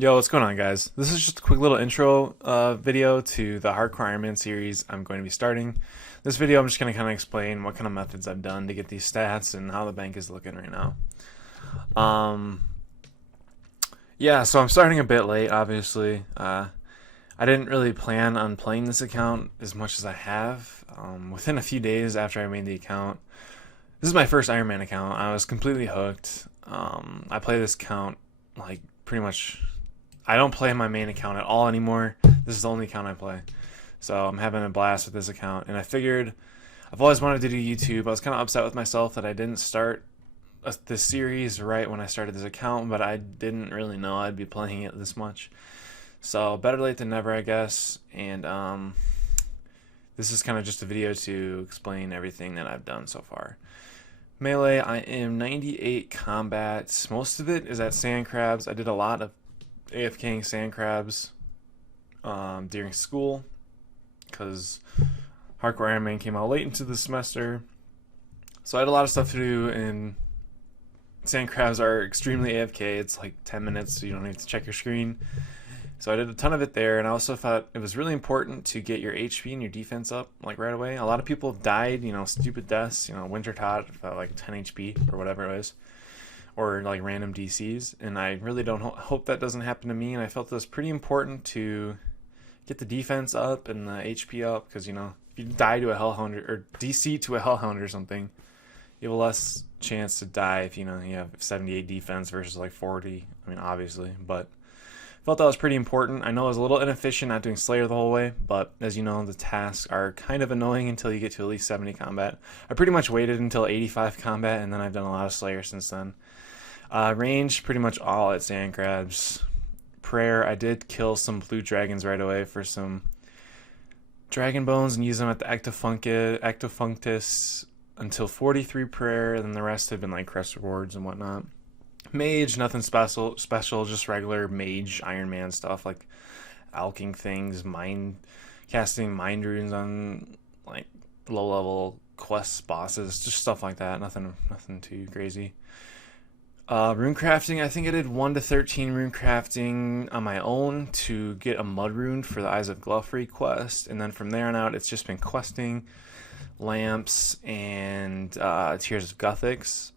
Yo, what's going on, guys? This is just a quick little intro video to the Hardcore Ironman series I'm going to be starting. This video, I'm just going to kind of explain what kind of methods I've done to get these stats and how the bank is looking right now. Um, yeah, so I'm starting a bit late, obviously. I didn't really plan on playing this account as much as I have. Within a few days after I made the account, this is my first Ironman account. I was completely hooked. I play this account like pretty much. I don't play my main account at all anymore. This is the only account I play. So I'm having a blast with this account. And I figured I've always wanted to do YouTube. I was kind of upset with myself that I didn't start this series right when I started this account, but I didn't really know I'd be playing it this much. So better late than never, I guess. And this is kind of just a video to explain everything that I've done so far. Melee, I am 98 combat. Most of it is at sand crabs. I did a lot of AFKing sand crabs during school because Hardcore Ironman came out late into the semester. So I had a lot of stuff to do, and sand crabs are extremely AFK. It's like 10 minutes, so you don't need to check your screen. So I did a ton of it there, and I also thought it was really important to get your HP and your defense up like right away. A lot of people died, stupid deaths, Winter Todd at like 10 HP or whatever it was, or like random DCs, and I really don't hope that doesn't happen to me. And I felt it was pretty important to get the defense up and the HP up, because if you die to a Hellhound or DC to a Hellhound or something, you have a less chance to die if you have 78 defense versus like 40. I mean, obviously, but I felt that was pretty important. I know it was a little inefficient not doing Slayer the whole way, but as you know, the tasks are kind of annoying until you get to at least 70 combat. I pretty much waited until 85 combat, and then I've done a lot of Slayer since then. Range, pretty much all at sand crabs. Prayer, I did kill some blue dragons right away for some dragon bones and use them at the Ectofunctus until 43 prayer, and then the rest have been like crest rewards and whatnot. Mage, nothing special, just regular mage Ironman stuff like alching things, casting mind runes on like low level quests, bosses, just stuff like that. Nothing too crazy. Rune crafting, I think I did 1 to 13 rune crafting on my own to get a mud rune for the Eyes of Gluffrey quest, and then from there on out it's just been questing, lamps, and Tears of Guthix.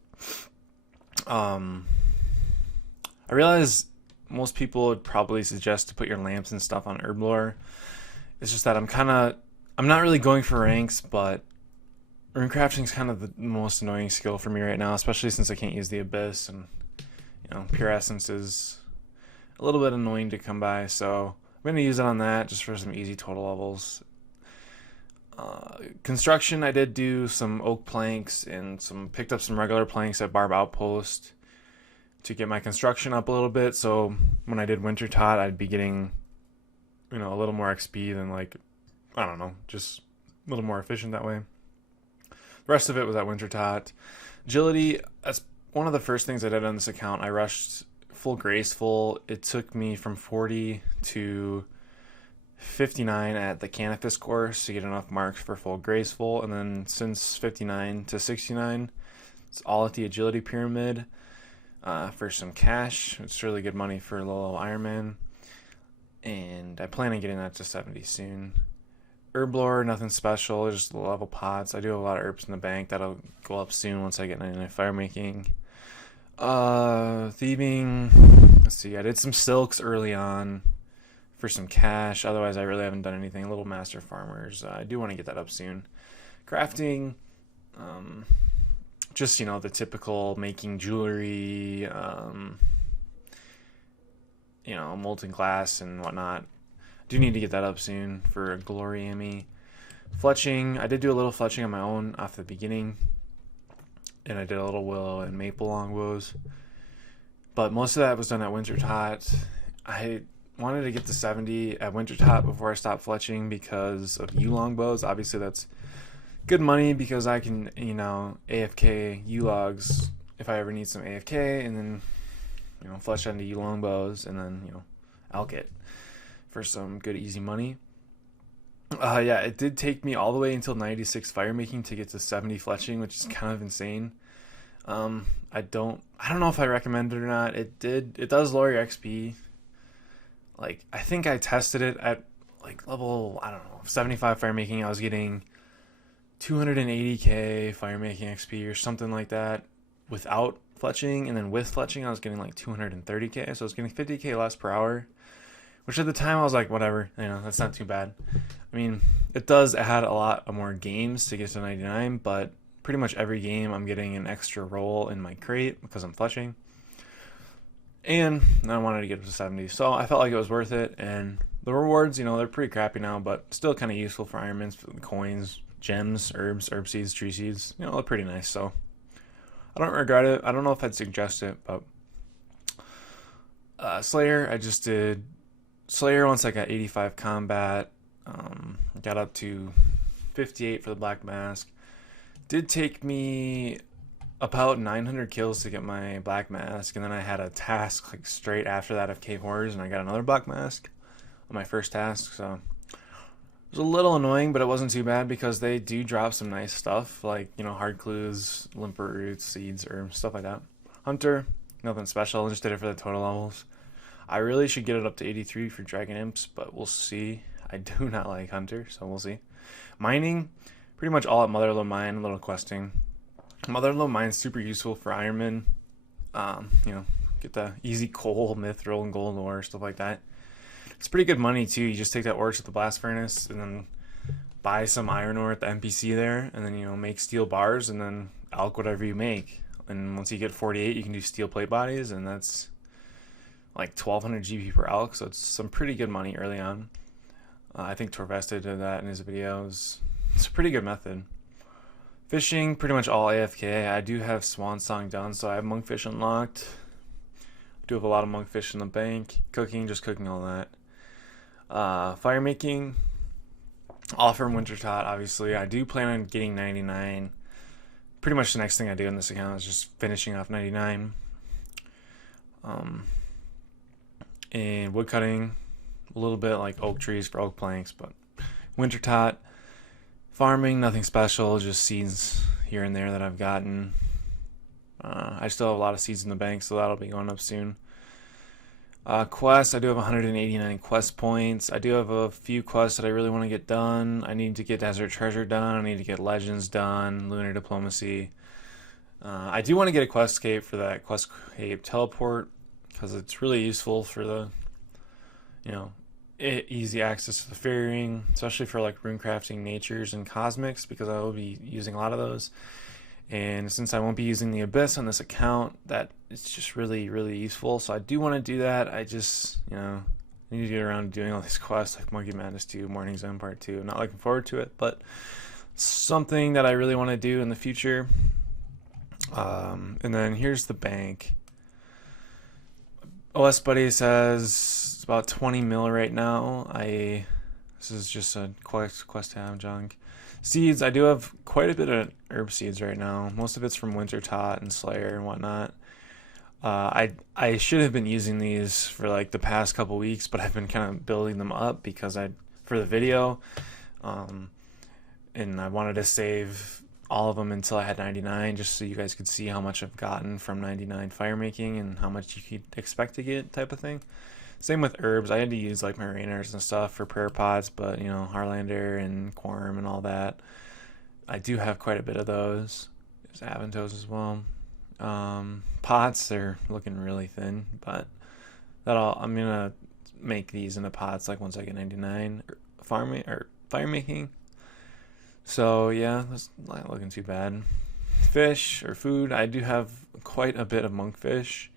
I realize most people would probably suggest to put your lamps and stuff on Herblore. It's just that I'm not really going for ranks, but rune crafting is kind of the most annoying skill for me right now, especially since I can't use the Abyss, and Pure Essence is a little bit annoying to come by, so I'm going to use it on that just for some easy total levels. Construction, I did do some oak planks and picked up some regular planks at Barb Outpost to get my construction up a little bit, so when I did Winter Tot, I'd be getting a little more XP than just a little more efficient that way. The rest of it was at Winter Tot. Agility, that's one of the first things I did on this account. I rushed full graceful. It took me from 40 to 59 at the Canopus course to get enough marks for full graceful, and then since 59 to 69, it's all at the agility pyramid for some cash. It's really good money for a little Ironman, and I plan on getting that to 70 soon. Herblore, nothing special, just level pots. I do have a lot of herbs in the bank that'll go up soon once I get 99 fire making. Thieving, let's see, I did some silks early on for some cash. Otherwise, I really haven't done anything. Little master farmers, I do want to get that up soon. Crafting, just the typical making jewelry, molten glass and whatnot. Do need to get that up soon for Glory Emmy. Fletching, I did do a little fletching on my own off the beginning, and I did a little willow and maple longbows, but most of that was done at Winter Tot. I wanted to get to 70 at Winter Tot before I stopped fletching because of U longbows. Obviously that's good money because I can AFK U logs if I ever need some AFK, and then fletch onto U longbows, and then alch it for some good easy money. Yeah, it did take me all the way until 96 fire making to get to 70 fletching, which is kind of insane. I don't know if I recommend it or not. It does lower your XP like, I think I tested it at like level, I don't know, 75 fire making. I was getting 280k fire making XP or something like that without fletching, and then with fletching I was getting like 230k, so I was getting 50k less per hour, which at the time I was like, whatever, that's not too bad. I mean, it does add a lot of more games to get to 99, but pretty much every game I'm getting an extra roll in my crate because I'm fletching, and I wanted to get up to 70, so I felt like it was worth it. And the rewards, they're pretty crappy now, but still kind of useful for Ironmans, coins, gems, herbs, herb seeds, tree seeds, they're pretty nice, so I don't regret it. I don't know if I'd suggest it, but Slayer, I just did Slayer once I got 85 combat, got up to 58 for the black mask. Did take me about 900 kills to get my black mask, and then I had a task like straight after that of Cave Horrors, and I got another black mask on my first task, so it was a little annoying, but it wasn't too bad because they do drop some nice stuff, like, hard clues, limpet roots, seeds, herbs, stuff like that. Hunter, nothing special, just did it for the total levels. I really should get it up to 83 for Dragon Imps, but we'll see. I do not like Hunter, so we'll see. Mining, pretty much all at Motherlode Mine, a little questing. Motherlode Mine's super useful for Ironman. Get the easy coal, mithril, and gold ore, stuff like that. It's pretty good money too. You just take that ore to the blast furnace and then buy some iron ore at the NPC there, and then make steel bars and then alch whatever you make. And once you get 48, you can do steel plate bodies, and that's like 1200 GP per alch, so it's some pretty good money early on. I think Torvesta did that in his videos. It's a pretty good method. Fishing, pretty much all AFK. I do have Swan Song done, so I have monkfish unlocked. I do have a lot of monkfish in the bank. Cooking, just cooking all that. Fire making, all from Winter Tot, obviously. I do plan on getting 99. Pretty much the next thing I do in this account is just finishing off 99. And wood cutting, a little bit like oak trees for oak planks, but Winter Tot. Farming, nothing special, just seeds here and there that I've gotten. I still have a lot of seeds in the bank, so that'll be going up soon. Quests, I do have 189 quest points. I do have a few quests that I really want to get done. I need to get Desert Treasure done. I need to get Legends done, Lunar Diplomacy. I do want to get a Questscape for that Questscape teleport, because it's really useful for the, easy access to the fairy ring, especially for like rune crafting, natures, and cosmics, because I will be using a lot of those. And since I won't be using the Abyss on this account, that it's just really, really useful. So I do want to do that. I just, need to get around to doing all these quests like Monkey Madness 2, Morning Zone Part 2. I'm not looking forward to it, but something that I really want to do in the future. And then here's the bank. OS Buddy says it's about 20 mil right now. This is just a quest tab junk. Seeds, I do have quite a bit of herb seeds right now. Most of it's from Winter Tot and Slayer and whatnot. I should have been using these for like the past couple weeks, but I've been kind of building them up because for the video, and I wanted to save all of them until I had 99, just so you guys could see how much I've gotten from 99 fire making and how much you could expect to get, type of thing. Same with herbs. I had to use like my rainers and stuff for prayer pots, but Harlander and Quorum and all that, I do have quite a bit of those. There's Aventos as well. Pots, they're looking really thin, but I'm gonna make these into pots like once I get 99 fire making. So yeah, that's not looking too bad. Fish or food, I do have quite a bit of monkfish.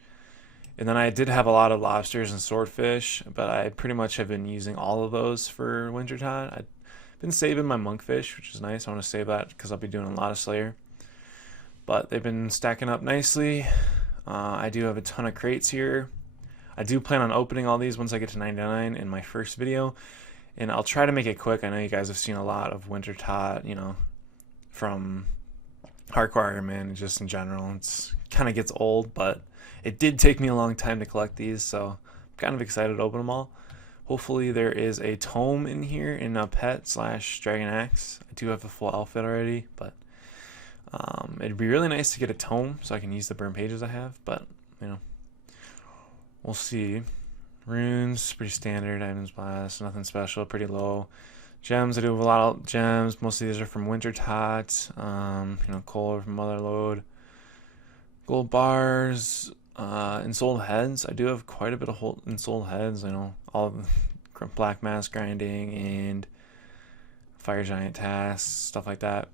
And then I did have a lot of lobsters and swordfish, but I pretty much have been using all of those for Winter Tot. I've been saving my monkfish, which is nice. I want to save that because I'll be doing a lot of Slayer. But they've been stacking up nicely. I do have a ton of crates here. I do plan on opening all these once I get to 99 in my first video. And I'll try to make it quick. I know you guys have seen a lot of Winter Tot, from Hardcore Ironman and just in general. It's kind of gets old, but it did take me a long time to collect these, so I'm kind of excited to open them all. Hopefully there is a tome in here in a pet/Dragon Axe. I do have the full outfit already, but it'd be really nice to get a tome so I can use the burn pages I have, but we'll see. Runes, pretty standard. Items blast, nothing special, pretty low. Gems, I do have a lot of gems. Most of these are from Winter Tot. Coal from Motherlode. Gold bars, ensouled heads. I do have quite a bit of ensouled heads. I know all of the black mass grinding and fire giant tasks, stuff like that.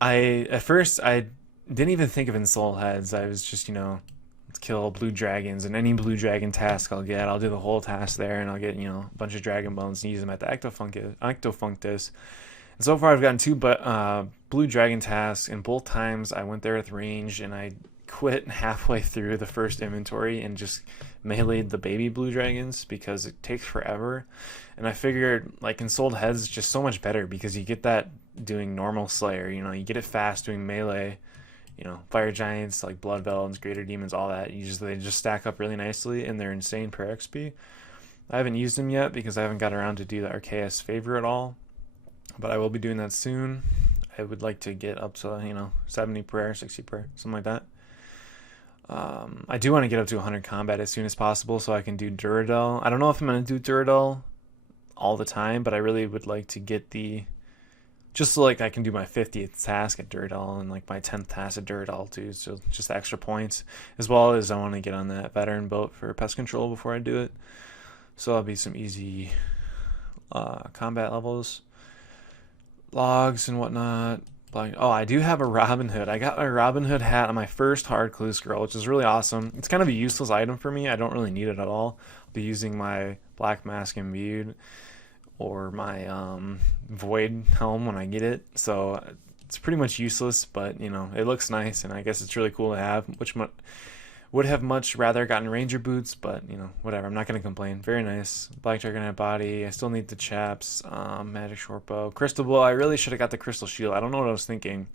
At first I didn't even think of ensouled heads. I was just let's kill blue dragons, and any blue dragon task I'll do the whole task there, and I'll get a bunch of dragon bones and use them at the Ectofunctus. And so far I've gotten two blue dragon tasks, and both times I went there with range and I quit halfway through the first inventory and just meleeed the baby blue dragons because it takes forever. And I figured like ensouled heads is just so much better because you get that doing normal slayer, you get it fast doing melee, fire giants like blood velds, greater demons, all that. They just stack up really nicely, and they're insane per XP. I haven't used them yet because I haven't got around to do the Archaeus favor at all, but I will be doing that soon. I would like to get up to 70 prayer, 60 prayer, something like that. I do want to get up to 100 combat as soon as possible so I can do Duradel. I don't know if I'm going to do Duradel all the time, but I really would like to get just so like I can do my 50th task at Duradel and like my 10th task at Duradel too, so just extra points, as well as I want to get on that veteran boat for pest control before I do it. So that'll be some easy combat levels, logs and whatnot. Oh, I do have a Robin Hood. I got my Robin Hood hat on my first hard clue scroll, which is really awesome. It's kind of a useless item for me. I don't really need it at all. I'll be using my Black Mask Imbued or my Void Helm when I get it. So it's pretty much useless, but it looks nice, and I guess it's really cool to have, which would have much rather gotten Ranger boots, but whatever, I'm not going to complain. Very nice. Black Dragonite body. I still need the chaps. Magic short bow. Crystal bow. I really should have got the crystal shield. I don't know what I was thinking.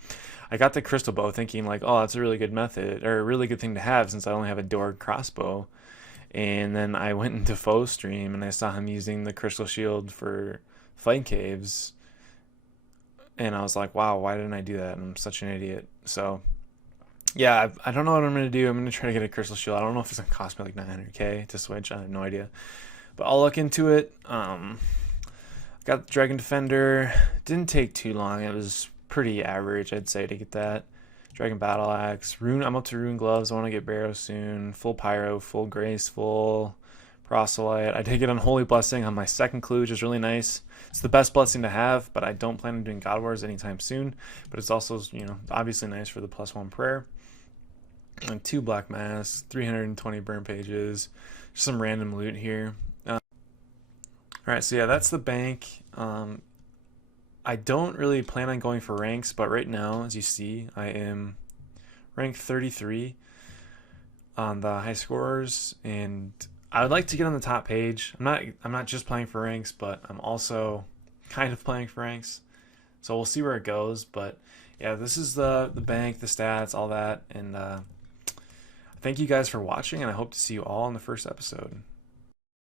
I got the crystal bow thinking like, oh, that's a really good method, or a really good thing to have since I only have a Dorg crossbow. And then I went into Foe's stream and I saw him using the crystal shield for fight caves, and I was like, wow, why didn't I do that? I'm such an idiot. So yeah, I don't know what I'm going to do. I'm going to try to get a crystal shield. I don't know if it's going to cost me like 900k to switch. I have no idea, but I'll look into it. Got the Dragon Defender. Didn't take too long. It was pretty average, I'd say, to get that. Dragon Battle Axe. Rune. I'm up to Rune Gloves. I want to get Barrow soon. Full Pyro, full Grace, full Proselyte. I did get Unholy Blessing on my second clue, which is really nice. It's the best blessing to have, but I don't plan on doing God Wars anytime soon. But it's also, obviously nice for the +1 prayer. And 2 Black Masks, 320 burn pages, just some random loot here. Alright, so yeah, that's the bank. I don't really plan on going for ranks, but right now, as you see, I am ranked 33 on the high scorers, and I would like to get on the top page. I'm not just playing for ranks, but I'm also kind of playing for ranks. So we'll see where it goes, but yeah, this is the bank, the stats, all that, and thank you guys for watching, and I hope to see you all in the first episode.